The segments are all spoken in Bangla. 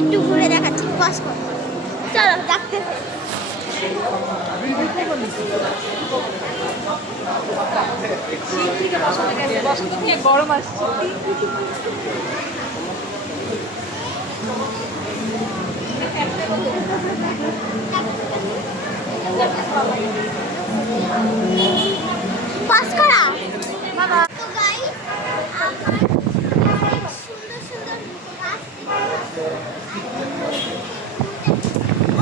একটু ঘুরে দেখাচ্ছি, পাস করো। চলো ডাকতে গরম আসছে। পাস করা বাবা। তো গাইস আমার সুন্দর সুন্দর গাছ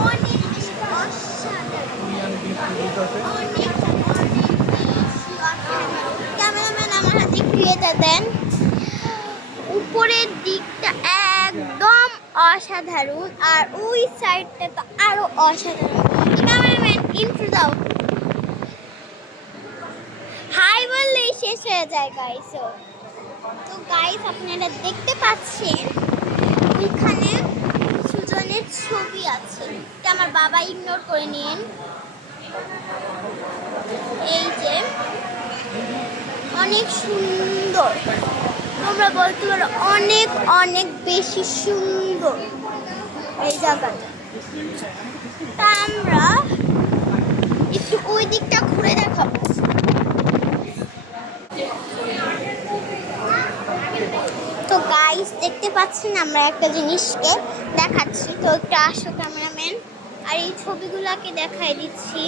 অনেক বেশি ক্যামেরাম্যান আমার হাতে একটু এটা দেন। উপরের দিকটা একদম অসাধারণ, আর ওই সাইডটা তো আরো অসাধারণ। ক্যামেরাম্যান ইন্ট্রো দাও। হাই বললেই শেষ হয়ে যায় গাইস। তো গাইস আপনারা দেখতে পাচ্ছেন ওইখানে সুজনের ছবি আছে, এটা আমার বাবা ইগনোর করে নিন। এই যে অনেক সুন্দর, তোমরা বলতে পারো অনেক অনেক বেশি সুন্দর এই জায়গাটা। তা আমরা একটু ওই দিকটা ঘুরে দেখাবো। তো গাইস দেখতে পাচ্ছেন আমরা একটা জিনিসকে দেখাচ্ছি, তো একটু আসো ক্যামেরাম্যান। আর এই ছবিগুলোকে দেখাই দিচ্ছি,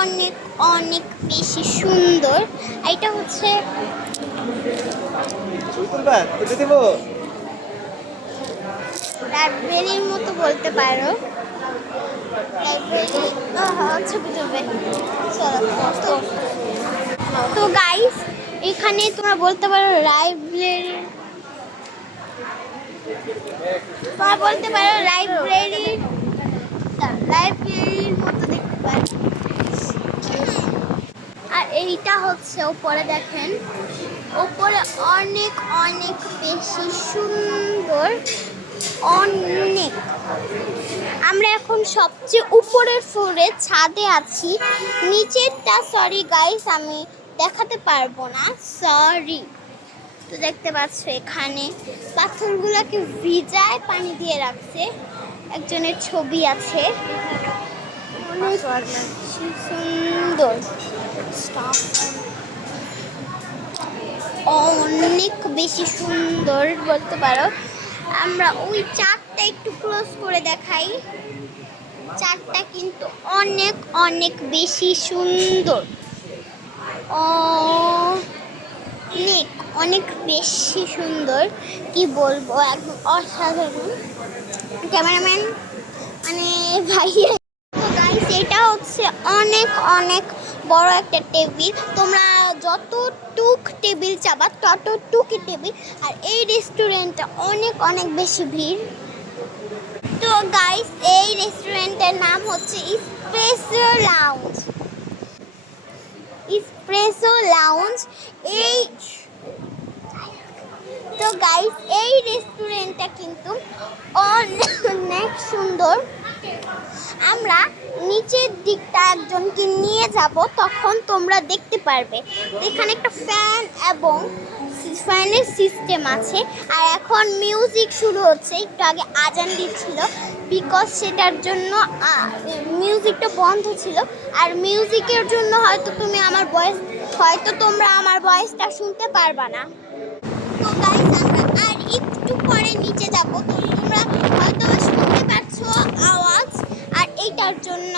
অনেক অনেক বেশি সুন্দর। এটা হচ্ছে লাইব্রেরির মতো বলতে পারো, লাইব্রেরি ছবি তুলবে। চলো তো গাইস এখানে তোমরা বলতে পারো লাইব্রেরি, তোমরা বলতে পারো লাইব্রেরির মতো দেখতে পারো। আর এইটা হচ্ছে উপরে দেখেন, উপরে অনেক অনেক বেশি সুন্দর, অনেক। আমরা এখন সবচেয়ে উপরের ফ্লোরে ছাদে আছি, নিচেরটা সরি গাইস আমি দেখাতে পারবো না, সরি। তো দেখতে পাচ্ছ এখানে পাথরগুলোকে ভিজায় পানি দিয়ে রাখছে, একজনের ছবি আছে, অনেক সুন্দর, অনেক বেশি সুন্দর বলতে পারো। আমরা ওই চারটা একটু ক্লোজ করে দেখাই, চারটা কিন্তু অনেক অনেক বেশি সুন্দর, অনেক অনেক বেশি সুন্দর, কি বলবো একদম অসাধারণ। ক্যামেরাম্যান মানে ভাইয়া। তো গাইস এটা হচ্ছে অনেক অনেক বড় একটা টেবিল, তোমরা যতটুক টেবিল চাবা ততটুকই টেবিল। আর এই রেস্টুরেন্টটা অনেক অনেক বেশি ভিড়। তো গাইস এই রেস্টুরেন্টের নাম হচ্ছে এসপ্রেসো লাউঞ্জ, এসপ্রেসো লাউঞ্জ। এই তো গাইস এই রেস্টুরেন্টটা কিন্তু অনেক সুন্দর। আমরা নিচের দিকটা একজনকে নিয়ে যাব, তখন তোমরা দেখতে পারবে এখানে একটা ফ্যান এবং ফ্যানের সিস্টেম আছে। আর এখন মিউজিক শুরু হচ্ছে, একটু আগে আজান দিচ্ছিল, বিকজ সেটার জন্য মিউজিকটা বন্ধ ছিল। আর মিউজিকের জন্য হয়তো তোমরা আমার ভয়েসটা শুনতে পারবা না। তো গাইস আমরা আর একটু পরে নিচে যাব, তো তোমরা হয়তো শুনতে পাচ্ছ আওয়াজ। আর এইটার জন্য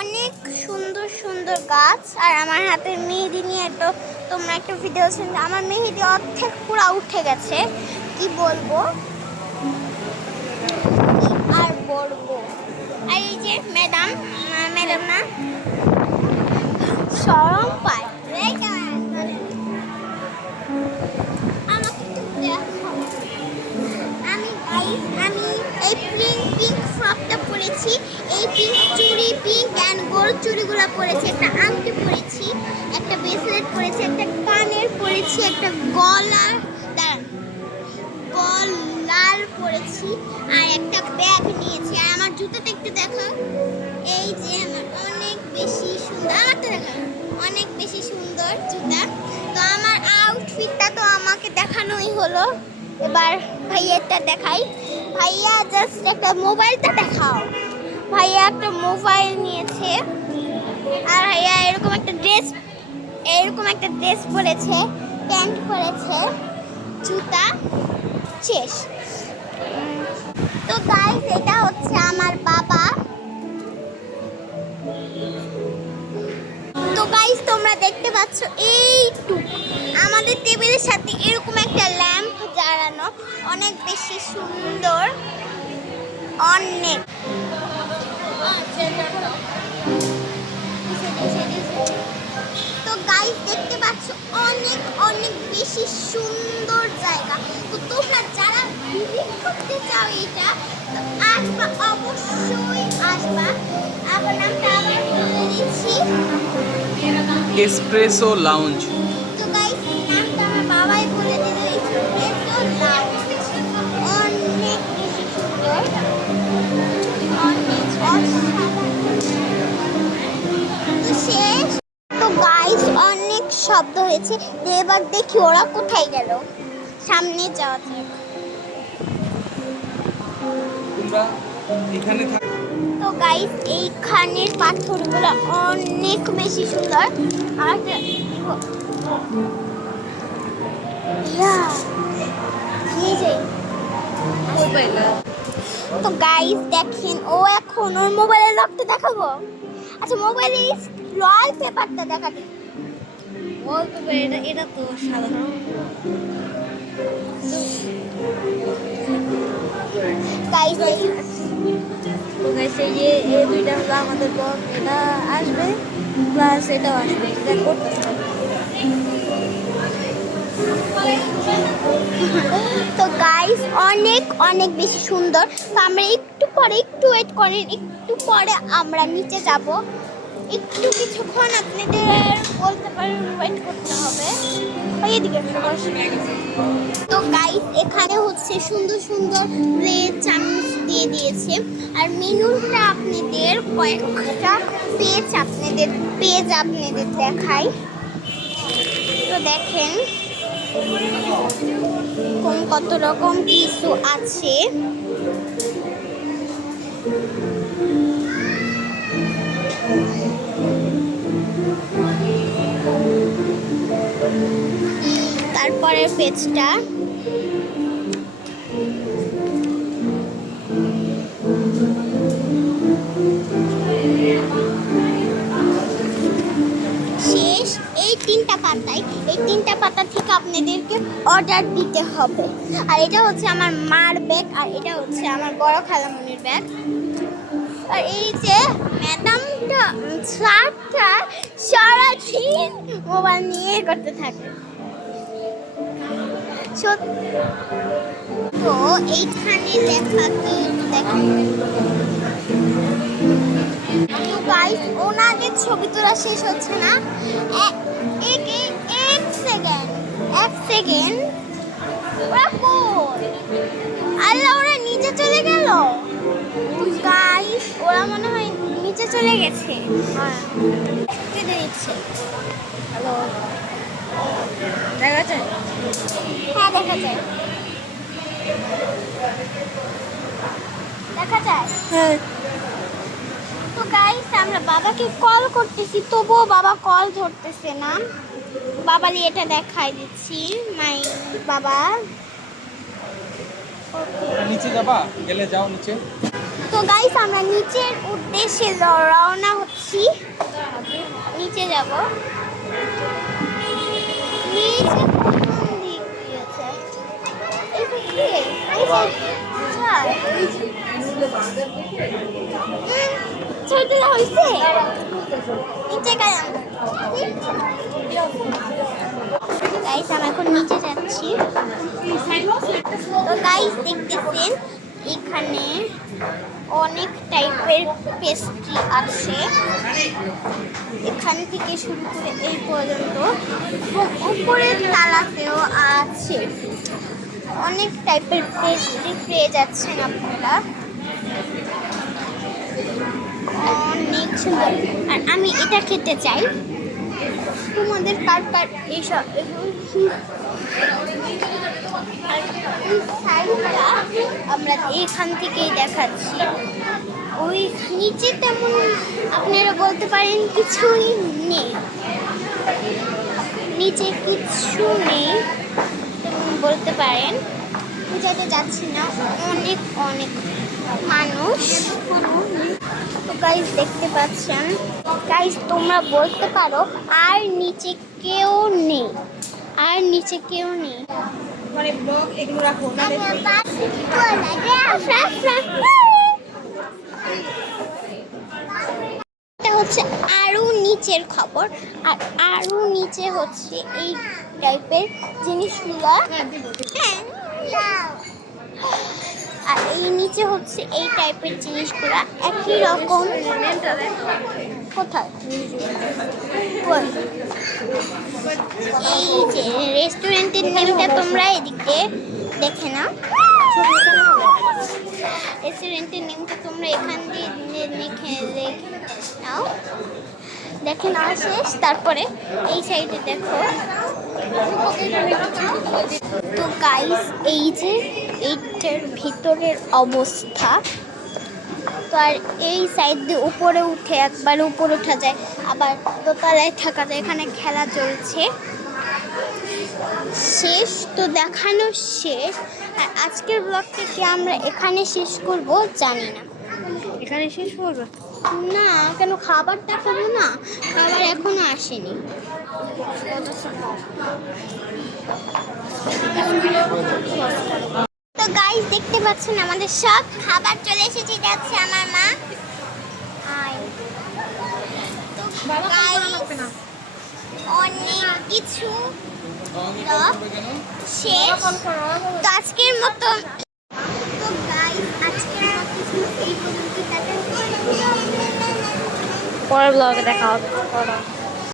অনেক সুন্দর সুন্দর গাছ। আর আমার হাতের মেহেদি নিয়ে তো তোমরা একটা ভিডিও শুনতে, আমার মেহেদি অর্ধেক পুরা উঠে গেছে, কি বলবো আর বলবো। আর এই যে ম্যাডাম না শরম পায়, আমি এই পিঙ্ক ফ্রকটা পরেছি, এই পিঙ্ক চুড়ি, পিঙ্ক অ্যান্ড গোল্ড চুড়িগুলো পরেছি, একটা আংটি পরেছি, একটা ব্রেসলেট পরেছি, একটা কানের পরেছি, একটা গলার পরেছি, আর একটা ব্যাগ নিয়েছি। আর আমার জুতোটা একটু দেখো, এই যে আমার অনেক বেশি সুন্দর, আমারটা দেখো অনেক বেশি সুন্দর জুতা। তো আমার আউটফিটটা তো আমাকে দেখানোই হলো, এবার ভাইয়েরটা দেখাই। ভাইয়া জাস্ট একটা মোবাইলটা দেখাও। ভাইয়া একটা মোবাইল নিয়েছে আর ভাইয়া এরকম একটা ড্রেস পরেছে, প্যান্ট পরেছে, জুতা, শেষ। তো গাইস এটা হচ্ছে আমার বাবা। তো গাইস তোমরা দেখতে পাচ্ছ এইটুকু আমাদের টেবিলের সাথে এরকম একটা ল্যাম্প জ্বালানো, অনেক বেশি সুন্দর, অনেক। তো গাইস দেখতে পাচ্ছ অনেক অনেক বেশি সুন্দর জায়গা। তো তোমরা যারা ভিজিট করতে চাও এটা, তো আসবা, অবশ্যই আসবা। আমার নামটা আবার বলে দিচ্ছি, এসপ্রেসো লাউঞ্জ। তো গাইস নামটা আমার বাবাই বলে দিল, এসপ্রেসো লাউঞ্জ। অনেক বেশি সুন্দর, অনেক অসাধারণ। তো শেষ। তো গাইস অনেক শব্দ হয়েছে, এবার দেখি ওরা কোথায় গেল। সামনে যাওয়া যাক। তোমরা এখানে থাক। তো গাইস এইখানের পাথরগুলো অনেক বেশি সুন্দর। আর তো গাইস দেখেন, ও এখন ওর মোবাইলের লকটা দেখাবো। আচ্ছা মোবাইলে রয়্যাল পেপারটা দেখাতে। এটা তো সাধারণ। গাইস তো গাইস এই যে এই দুইটা হলো আমাদের বক, এটা আসবে প্লাস এটাও আসবে, এটা করতেছে। তো গাইস অনেক অনেক বেশি সুন্দর। তো আমরা একটু ওয়েট করেন, একটু পরে আমরা নিচে যাব। একটু কিছুক্ষণ আপনাদের বলতে পারেন ওয়েট করতে হবে। এদিকে তো গাইস এখানে হচ্ছে সুন্দর সুন্দর প্লেট চামচ দিয়ে দিয়েছে। আর মেনুটা আপনাদের কয়েকটা পেজ আপনাদের দেখাই। তো দেখেন কত রকম কিছু আছে। তারপরের পেজটা শেষ। এই তিনটা পাতা থেকে আপনাদেরকে অর্ডার দিতে হবে। আর এটা হচ্ছে আমার মার ব্যাগ, আর এটা হচ্ছে আমার বড় খালামণির ব্যাগ। আর এই যে ম্যাডামটা সারাদিন মোবাইল নিয়ে করতে থাকে। তো এইখানে লেখা কি দেখেন। তো গাইস ওনাদের ছবি তোলা শেষ হচ্ছে না, এক সেকেন্ড। ওরা কই? আল্লাহ, ওরা নিচে চলে গেল। গাইস ওরা মনে হয় নিচে চলে গেছে। হ্যাঁ কেটে দিচ্ছে। হ্যালো, দেখা যায়? হ্যাঁ দেখা যায়। হ্যাঁ। তো গাইস আমরা বাবাকে কল করতেছি, তবুও বাবা কল ধরতেছে না। বাবাকে এটা দেখাই দিচ্ছি, মাই বাবা। নিচে যাবা? গেলে যাও নিচে। তো গাইস আমরা নিচের উদ্দেশ্যে রওনা হচ্ছি, নিচে যাব। নিচে কোন দিক দিয়েছে? এই দিক দিয়ে? আচ্ছা ছোটটা হইছে নিচে গেলাম। গাইস আমি এখন নিচে যাচ্ছি। তো গাইস দেখতেছেন এখানে অনেক টাইপের পেস্ট্রি আছে, এখান থেকে শুরু করে এই পর্যন্ত, এবং উপরের তালাতেও আছে। অনেক টাইপের পেস্ট্রি পেয়ে যাচ্ছেন আপনারা, অনেক সুন্দর। আর আমি এটা খেতে চাই। তোমাদের কার কার এইসব সাইডটা আমরা এখান থেকেই দেখাচ্ছি। ওই নিচে তেমন আপনারা বলতে পারেন কিছুই নেই, নিচে কিছু নেই তেমন বলতে পারেন। বুঝাতে যাচ্ছি না, অনেক অনেক মানুষ। তো গাইস দেখতে পাচ্ছেন, গাইস তোমরা বলতে পারো আর নিচে কেউ নেই, আর নিচে কেউ নেই। মানে ব্লগ এগুলো রাখো না এটা হচ্ছে আরো নিচের খবর, আর আরো নিচে হচ্ছে এই টাইপের জিনিসগুলো। হ্যাঁ, আর এই নিচে হচ্ছে এই টাইপের জিনিসগুলো একই রকম। কোথায়? কই? এই যে রেস্টুরেন্টের নেমটা তোমরা এদিকে দেখে নাও। রেস্টুরেন্টের নেমটা তোমরা এখান দিয়ে দেখে নাও, দেখে নেওয়া শেষ। তারপরে এই সাইডে দেখো। তো গাইস এই যে এইটার ভিতরের অবস্থা। তো আর এই সাইড দিয়ে উপরে উঠে একবার উপরে ওঠা যায়, আবার দোতলায় থাকা যায়। এখানে খেলা চলছে। শেষ তো দেখানো শেষ। আর আজকের ব্লগটা কি আমরা এখানে শেষ করব জানি না। এখানে শেষ করবে না, কেন খাবারটা খাবো না, খাবার এখনো আসেনি। তো গাইস দেখতে পাচ্ছেন আমাদের সব খাবার চলে এসেছে, যাচ্ছে আমার মা। তো guys, অনেক কিছু তো শেষ। তো আজকের মতো পরের ব্লগে দেখা হবে।